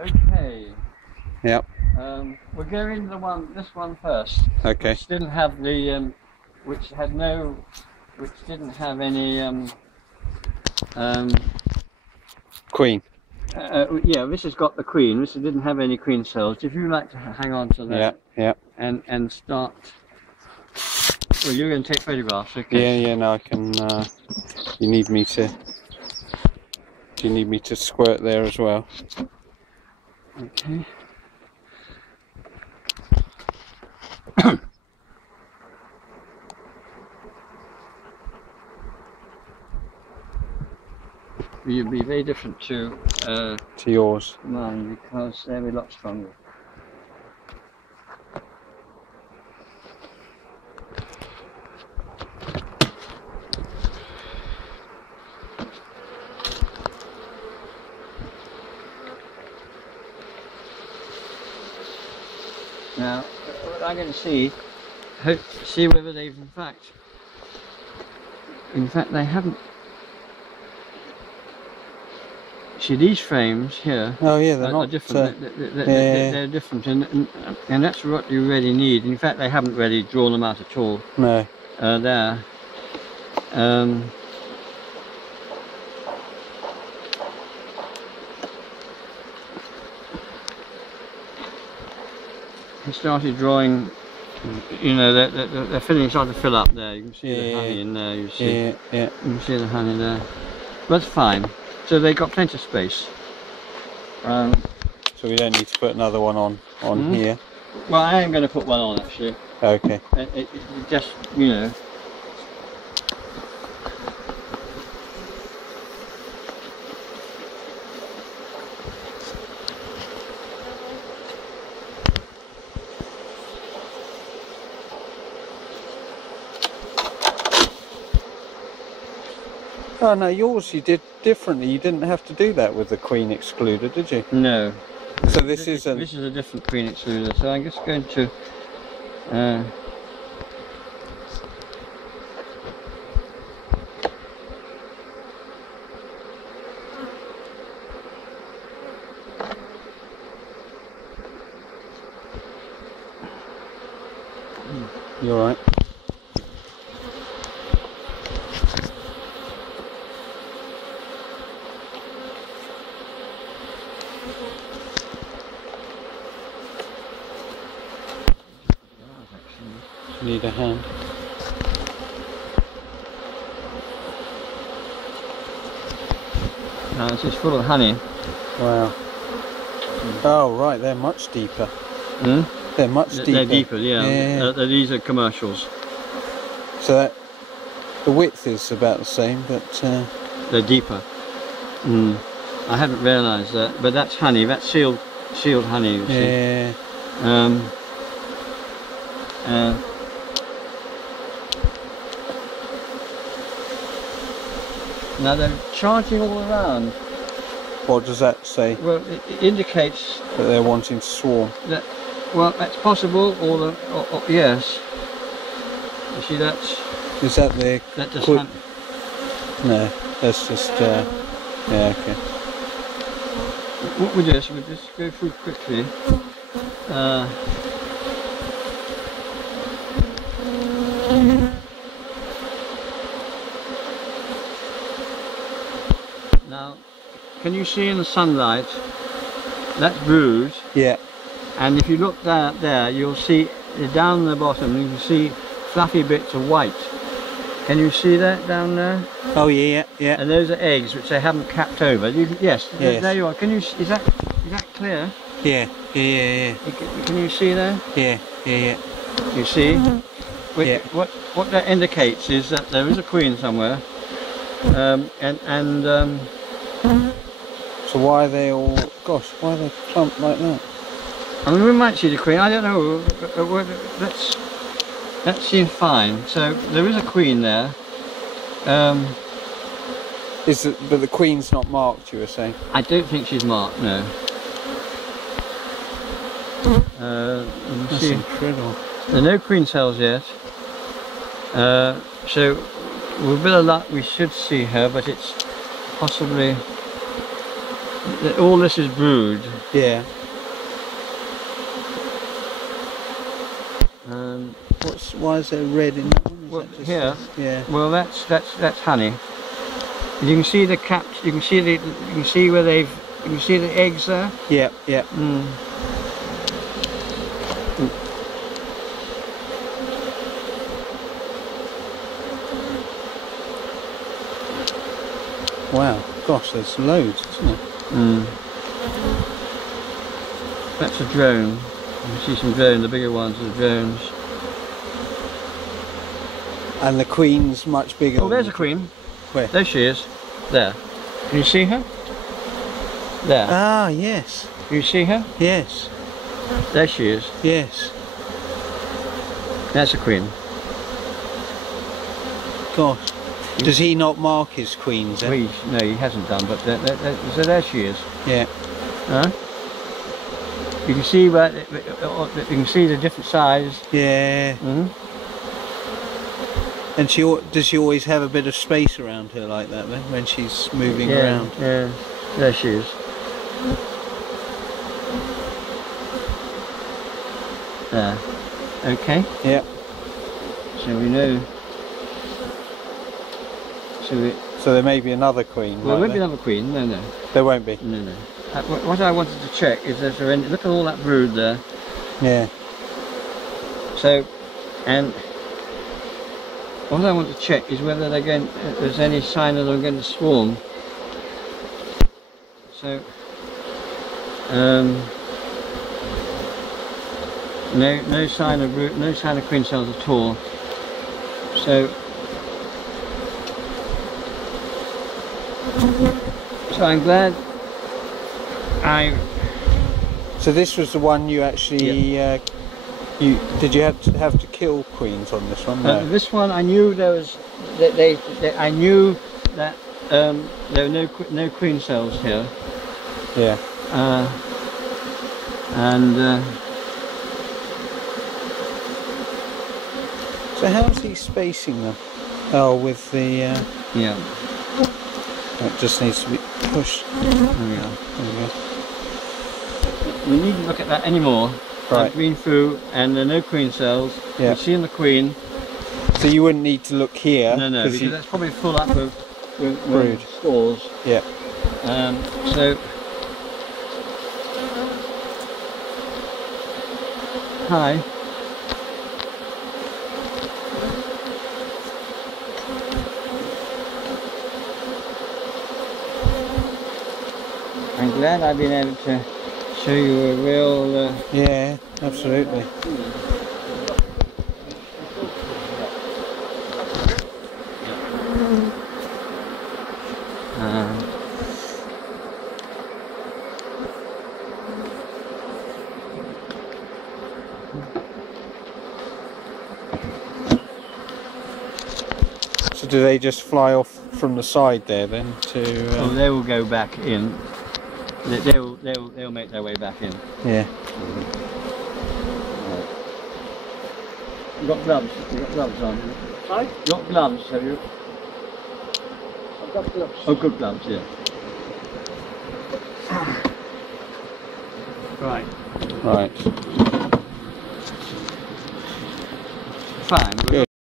Okay. Yep. We'll go into this one first. Okay. Which didn't have the, which didn't have any, Queen. yeah, this has got the queen. This didn't have any queen cells. If you like to hang on to that, Yeah. and start. Well, you're going to take photographs, okay? Yeah. No, I can. You need me to. Do you need me to squirt there as well? Okay. You'll be very different to yours. mine because they're a lot stronger. Now, what I'm going to see whether they've in fact they haven't. See, these frames here Oh yeah, they're are not different. They're different, and that's what you really need. In fact, they haven't really drawn them out at all. No. There. He started drawing. You know, they're starting to fill up there. You can see the honey in there. You see. Yeah. You can see the honey there. That's fine. So they got plenty of space. So we don't need to put another one on here. Well, I am going to put one on actually. Okay. It just, you know. Oh no, yours you did differently. You didn't have to do that with the queen excluder, did you? No. So this is a different queen excluder. So I'm just going to. You're right. Need a hand. Now this is full of honey. Wow. Oh right, they're much deeper. They're much deeper. They're deeper, yeah. These are commercials. So that, the width is about the same, but they're deeper. I hadn't realised that, but that's honey. That's sealed honey. You see. Now they're charging all around. What does that say? Well, it indicates that they're wanting to swarm. Well, that's possible, or yes. You see, that's. Is that the? That just. No, that's just. Yeah, okay. What we do is we'll just go through quickly. Now, can you see in the sunlight? That's brood. Yeah. And if you look down there, you'll see down the bottom. You can see fluffy bits of white. Can you see that down there? Oh yeah. And those are eggs which they haven't capped over. Yes. There you are. Can you? Is that clear? Yeah. Can you see there? Yeah. You see? What that indicates is that there is a queen somewhere. So why are they all? Gosh, why are they clumped like that? I mean, we might see the queen. I don't know. That seems fine. So there is a queen there. But the queen's not marked, you were saying? I don't think she's marked. No. That's incredible. There are no queen cells yet. So with a bit of luck, we should see her, but it's possibly all this is brood. Yeah. Why is there red in that one? Well, that just here. Yeah. Well, that's honey. You can see the caps. You can see where they've. You can see the eggs there. Yeah. Yeah. Mm. Wow. Gosh, there's loads, isn't it? Mm. That's a drone. You can see some drones. The bigger ones are drones. And the queen's much bigger. Oh, there's a queen. Where? There she is. There. Can you see her? There. Ah, yes. Can you see her? Yes. There she is. Yes. That's a queen. Gosh. Does he not mark his queens then? Well, no, he hasn't done, but so there she is. Yeah. Huh? You can see where you can see the different size. Yeah. Mm-hmm. And does she always have a bit of space around her like that then, when she's moving around? Yeah, there she is. There. Okay. Yeah. So we know. So there may be another queen. Well, there won't be another queen. No, no. There won't be. No, no. What I wanted to check is there's look at all that brood there. Yeah. So, and what I want to check is whether there's any sign of them going to swarm. So, no sign of brood, no sign of queen cells at all. So I'm glad So this was the one you actually did you have to kill queens on this one? No. This one I knew there was I knew that there were no queen cells here. Yeah. So how's he spacing them? Oh, with the yeah. It just needs to be pushed. There we go. There we go. You needn't look at that anymore. Right. I've been through, and there are no queen cells. Yeah. You've seen the queen. So you wouldn't need to look here. No, no, because that's probably full up with brood spores. Yeah. So. Hi. I'm glad I've been able to show you a real... Yeah, absolutely. So do they just fly off from the side there then to... Oh, they will go back in. They'll make their way back in. Yeah. You've got gloves. You've got gloves on. Sorry? You've got gloves, have you? I've got gloves. Oh, good gloves, yeah. Right. Right. Fine. Good.